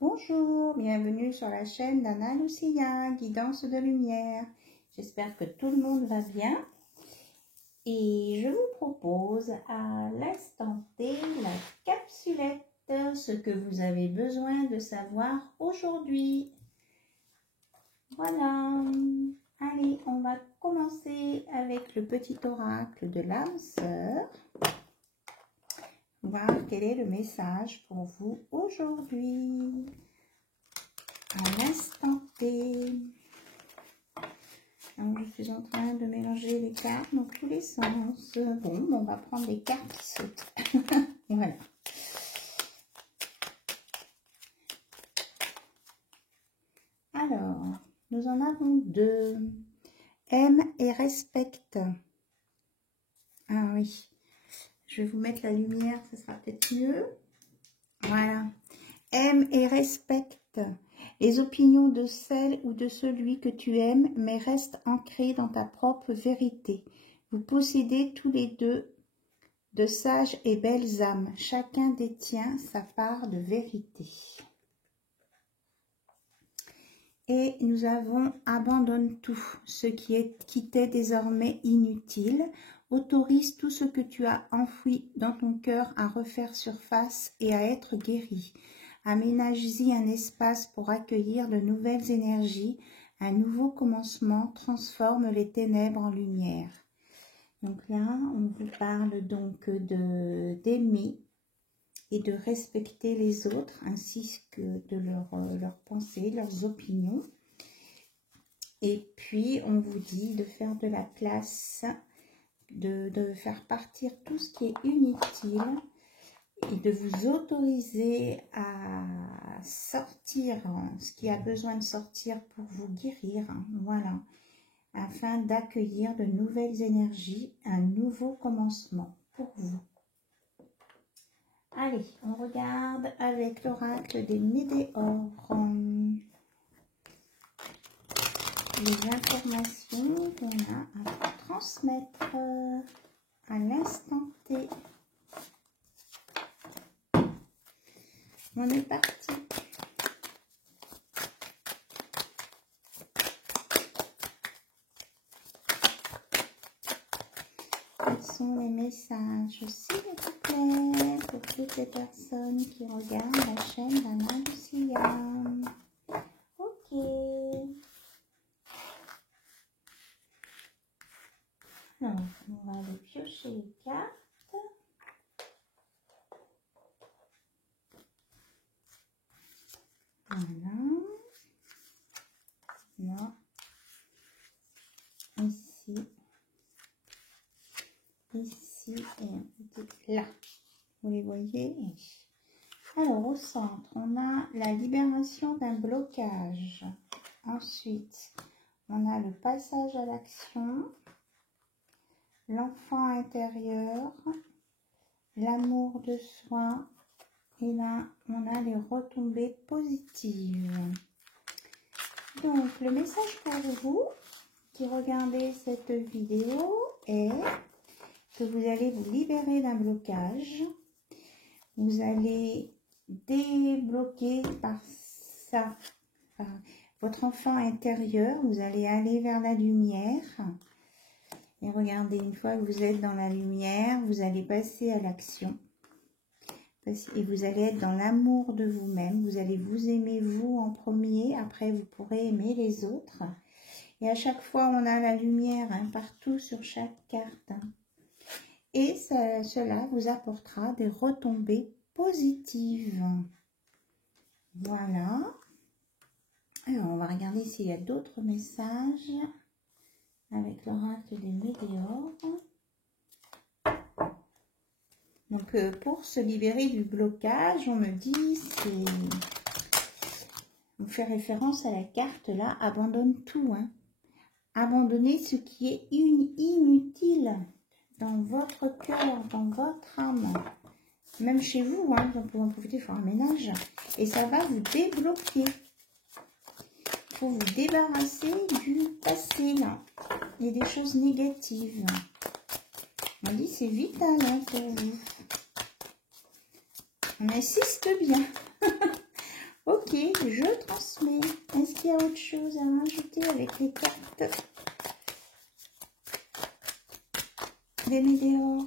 Bonjour, bienvenue sur la chaîne d'Anna Lucia, guidance de lumière. J'espère que tout le monde va bien. Et je vous propose à l'instant T la capsulette, ce que vous avez besoin de savoir aujourd'hui. Voilà, allez, on va commencer avec le petit oracle de l'âme sœur. Voir quel est le message pour vous aujourd'hui. À l'instant T. Donc, je suis en train de mélanger les cartes dans tous les sens. Bon, on va prendre les cartes qui sautent. Voilà. Alors, nous en avons deux. Aime et respecte. Ah oui. Je vais vous mettre la lumière, ça sera peut-être mieux. Voilà. Aime et respecte les opinions de celle ou de celui que tu aimes, mais reste ancré dans ta propre vérité. Vous possédez tous les deux de sages et belles âmes. Chacun détient sa part de vérité. Et nous avons abandonne tout, ce qui t'est désormais inutile. Autorise tout ce que tu as enfoui dans ton cœur à refaire surface et à être guéri. Aménage-y un espace pour accueillir de nouvelles énergies. Un nouveau commencement transforme les ténèbres en lumière. Donc là, on vous parle donc d'aimer et de respecter les autres, ainsi que de leurs pensées, leurs opinions. Et puis, on vous dit de faire de la place, de faire partir tout ce qui est inutile et de vous autoriser à sortir ce qui a besoin de sortir pour vous guérir. Voilà, afin d'accueillir de nouvelles énergies, un nouveau commencement pour vous. Allez, on regarde avec l'oracle des météores les informations qu'on a à transmettre à l'instant T. On est parti. Quels sont les messages, s'il vous plaît, pour toutes les personnes qui regardent la chaîne d'Anna Lucia? Ok. Alors, on va aller piocher les cartes. Voilà. Là. Ici. Ici et là. Vous les voyez? Alors, au centre, on a la libération d'un blocage. Ensuite, on a le passage à l'action, l'enfant intérieur, l'amour de soi. Et là, on a les retombées positives. Donc, le message pour vous qui regardez cette vidéo est que vous allez vous libérer d'un blocage. Vous allez débloquer par ça, par votre enfant intérieur. Vous allez aller vers la lumière. Et regardez, une fois que vous êtes dans la lumière, vous allez passer à l'action. Et vous allez être dans l'amour de vous-même. Vous allez vous aimer vous en premier. Après, vous pourrez aimer les autres. Et à chaque fois, on a la lumière partout sur chaque carte. Et cela vous apportera des retombées positives. Voilà. Alors, on va regarder s'il y a d'autres messages avec l'oracle des météores. Donc, pour se libérer du blocage, on me dit, on fait référence à la carte là, abandonne tout. Abandonnez ce qui est inutile dans votre cœur, dans votre âme. Même chez vous, vous pouvez en profiter, faire un ménage. Et ça va vous débloquer. Il faut vous débarrasser du passé là. Et des choses négatives. On dit c'est vital pour vous. On insiste bien. Ok. je transmets. Est-ce qu'il y a autre chose à rajouter avec les cartes des météores?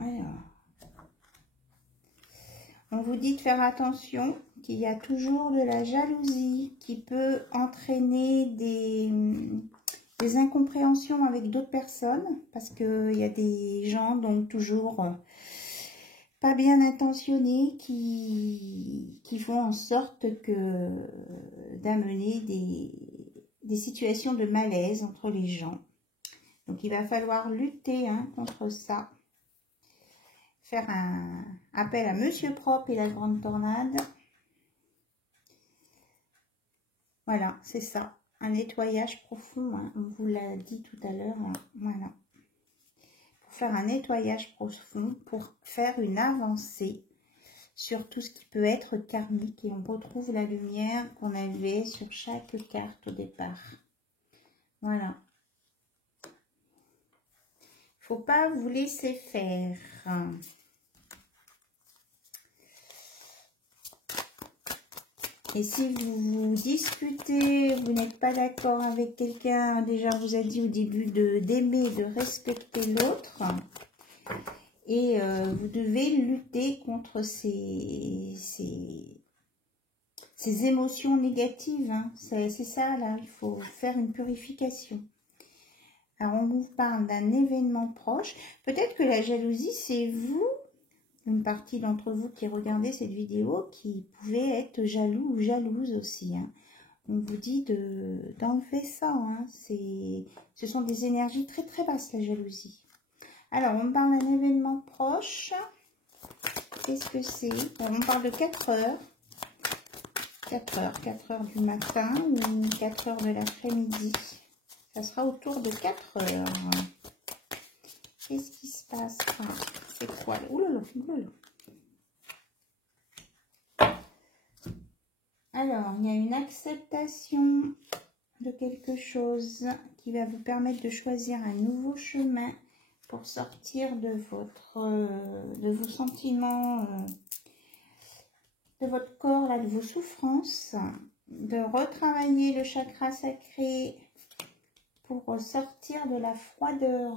Alors, on vous dit de faire attention, qu'il y a toujours de la jalousie qui peut entraîner des incompréhensions avec d'autres personnes, parce qu'il y a des gens donc toujours pas bien intentionnés qui font en sorte que d'amener des situations de malaise entre les gens. Donc il va falloir lutter contre ça. Faire un appel à Monsieur Propre et la grande tornade. Voilà, c'est ça. Un nettoyage profond, on vous l'a dit tout à l'heure. Voilà. Pour faire un nettoyage profond, pour faire une avancée sur tout ce qui peut être karmique. Et on retrouve la lumière qu'on avait sur chaque carte au départ. Voilà. Faut pas vous laisser faire. Et si vous discutez, vous n'êtes pas d'accord avec quelqu'un, déjà on vous a dit au début d'aimer, de respecter l'autre. Et vous devez lutter contre ces émotions négatives. C'est ça là, il faut faire une purification. Alors on vous parle d'un événement proche. Peut-être que la jalousie c'est vous. Une partie d'entre vous qui regardez cette vidéo qui pouvait être jaloux ou jalouse aussi. On vous dit d'enlever ça. Ce sont des énergies très très basses, la jalousie. Alors, on parle d'un événement proche. Qu'est-ce que c'est? On parle de 4 heures. 4 heures du matin ou 4 heures de l'après-midi. Ça sera autour de 4 heures. Qu'est-ce qui se passe? C'est quoi? Oulala, oulala. Alors, il y a une acceptation de quelque chose qui va vous permettre de choisir un nouveau chemin pour sortir de vos sentiments, de votre corps, là, de vos souffrances, de retravailler le chakra sacré pour sortir de la froideur.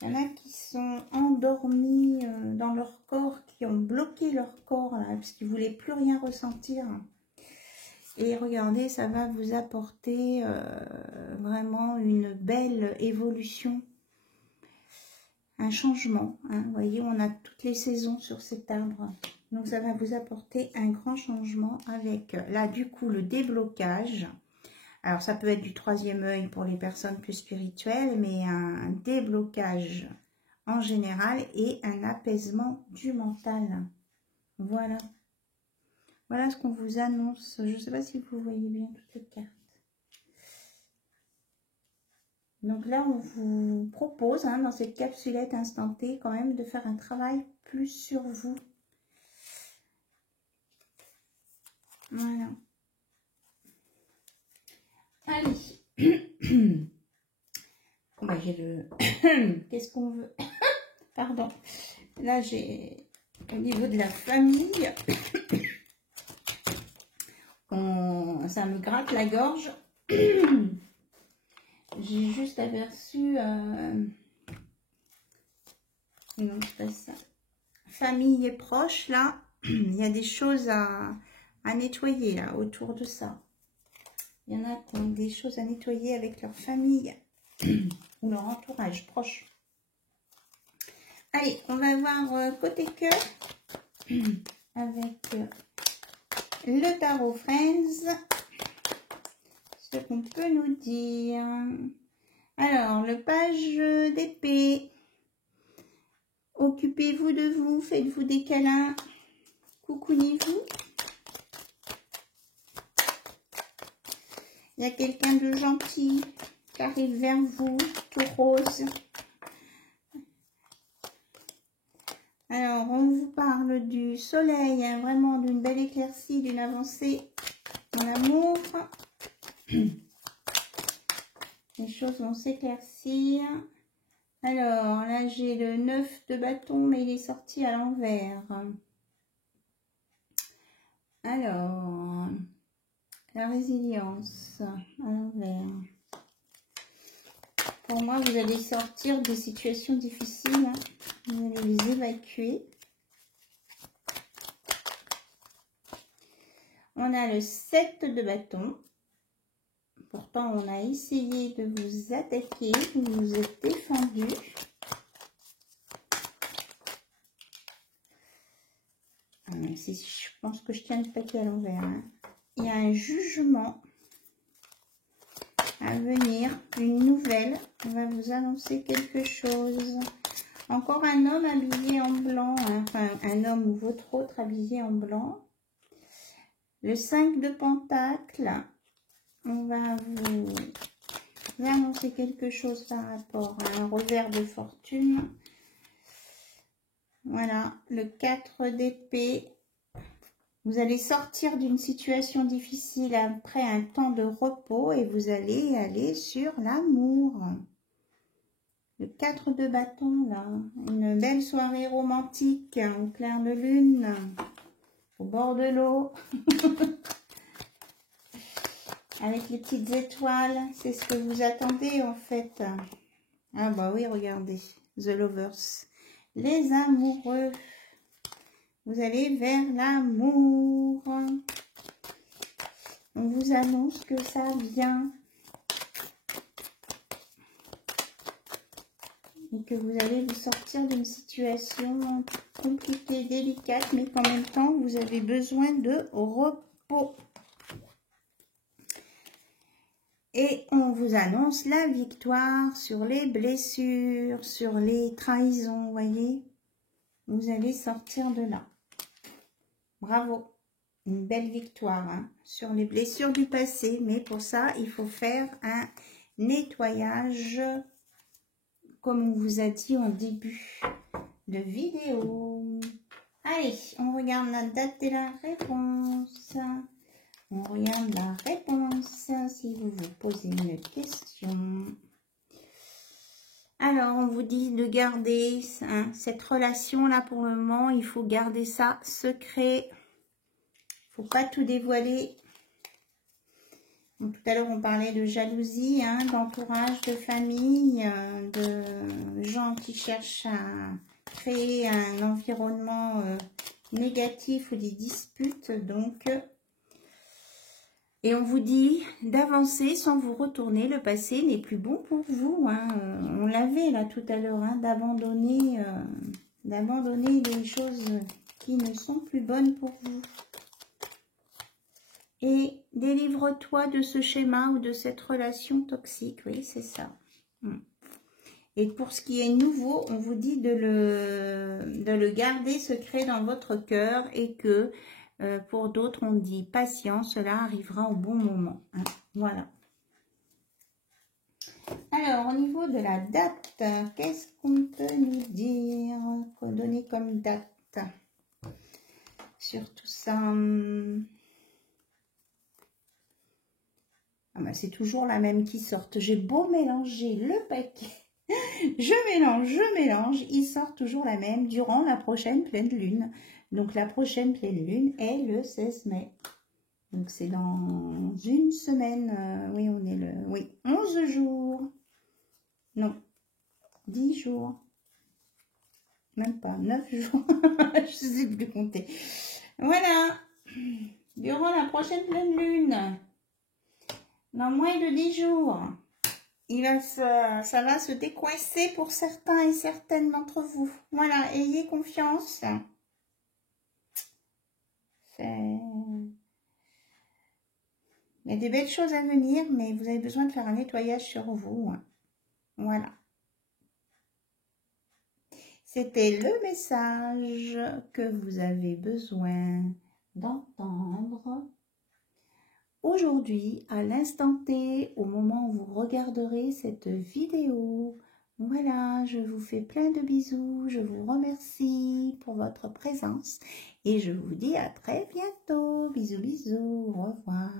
Il y en a qui sont endormis dans leur corps, qui ont bloqué leur corps, là, parce qu'ils ne voulaient plus rien ressentir. Et regardez, ça va vous apporter vraiment une belle évolution, un changement. Vous voyez, on a toutes les saisons sur cet arbre. Donc ça va vous apporter un grand changement avec, là du coup, le déblocage. Alors, ça peut être du 3e œil pour les personnes plus spirituelles, mais un déblocage en général et un apaisement du mental. Voilà. Voilà ce qu'on vous annonce. Je ne sais pas si vous voyez bien toutes les cartes. Donc là, on vous propose, dans cette capsulette instantée, quand même, de faire un travail plus sur vous. Voilà. Allez. Bon, bah, j'ai le... Qu'est-ce qu'on veut? Pardon. Là, j'ai au niveau de la famille, ça me gratte la gorge. J'ai juste aperçu... Non, c'est pas ça. Famille et proches, là. Il y a des choses à nettoyer, là, autour de ça. Il y en a qui ont des choses à nettoyer avec leur famille ou leur entourage proche. Allez, on va voir côté cœur avec le Tarot Friends. Ce qu'on peut nous dire. Alors, le page d'épée. Occupez-vous de vous, faites-vous des câlins. Coucounez-vous. Il y a quelqu'un de gentil qui arrive vers vous, tout rose. Alors, on vous parle du soleil, vraiment d'une belle éclaircie, d'une avancée dans l'amour. Les choses vont s'éclaircir. Alors, là, j'ai le 9 de bâton, mais il est sorti à l'envers. Alors, la résilience à l'envers. Pour moi, vous allez sortir des situations difficiles. Hein. Vous allez les évacuer. On a le 7 de bâton. Pourtant, on a essayé de vous attaquer. Vous vous êtes défendu. Même si je pense que je tiens le paquet à l'envers. Hein. Il y a un jugement à venir. Une nouvelle. On va vous annoncer quelque chose. Encore un homme habillé en blanc. Hein. Enfin, un homme ou votre autre habillé en blanc. Le 5 de pentacles. On va vous annoncer quelque chose par rapport à un revers de fortune. Voilà, le 4 d'épée. Vous allez sortir d'une situation difficile après un temps de repos et vous allez aller sur l'amour. Le 4 de bâton, là. Une belle soirée romantique au clair de lune, au bord de l'eau. Avec les petites étoiles, c'est ce que vous attendez en fait. Ah bah oui, regardez, The Lovers. Les amoureux, vous allez vers l'amour. On vous annonce que ça vient. Et que vous allez vous sortir d'une situation compliquée, délicate, mais qu'en même temps, vous avez besoin de repos. Et on vous annonce la victoire sur les blessures, sur les trahisons, vous voyez. Vous allez sortir de là. Bravo. Une belle victoire hein, sur les blessures du passé. Mais pour ça, il faut faire un nettoyage, comme on vous a dit en début de vidéo. Allez, on regarde la date et la réponse. On regarde la réponse si vous vous posez une question. Alors, on vous dit de garder hein, cette relation-là pour le moment. Il faut garder ça secret. Il ne faut pas tout dévoiler. Donc, tout à l'heure, on parlait de jalousie, hein, d'entourage, de famille, de gens qui cherchent à créer un environnement négatif ou des disputes. Donc, et on vous dit d'avancer sans vous retourner. Le passé n'est plus bon pour vous. Hein. On l'avait là tout à l'heure, hein, d'abandonner les choses qui ne sont plus bonnes pour vous. Et délivre-toi de ce schéma ou de cette relation toxique. Oui, c'est ça. Et pour ce qui est nouveau, on vous dit de le garder secret dans votre cœur et que pour d'autres, on dit patience, cela arrivera au bon moment. Hein. Voilà. Alors, au niveau de la date, qu'est-ce qu'on peut nous dire, donner comme date sur tout ça? Ah ben, c'est toujours la même qui sort. J'ai beau mélanger le paquet. Je mélange, il sort toujours la même durant la prochaine pleine lune. Donc la prochaine pleine lune est le 16 mai. Donc c'est dans une semaine. Oui, on est le... Oui, 11 jours. Non, 10 jours. Même pas, 9 jours. Je ne sais plus compter. Voilà. Durant la prochaine pleine lune. Dans moins de 10 jours. Ça va se décoincer pour certains et certaines d'entre vous. Voilà, ayez confiance. Il y a des belles choses à venir, mais vous avez besoin de faire un nettoyage sur vous. Voilà. C'était le message que vous avez besoin d'entendre. Aujourd'hui, à l'instant T, au moment où vous regarderez cette vidéo, voilà, je vous fais plein de bisous, je vous remercie pour votre présence et je vous dis à très bientôt. Bisous, bisous, au revoir.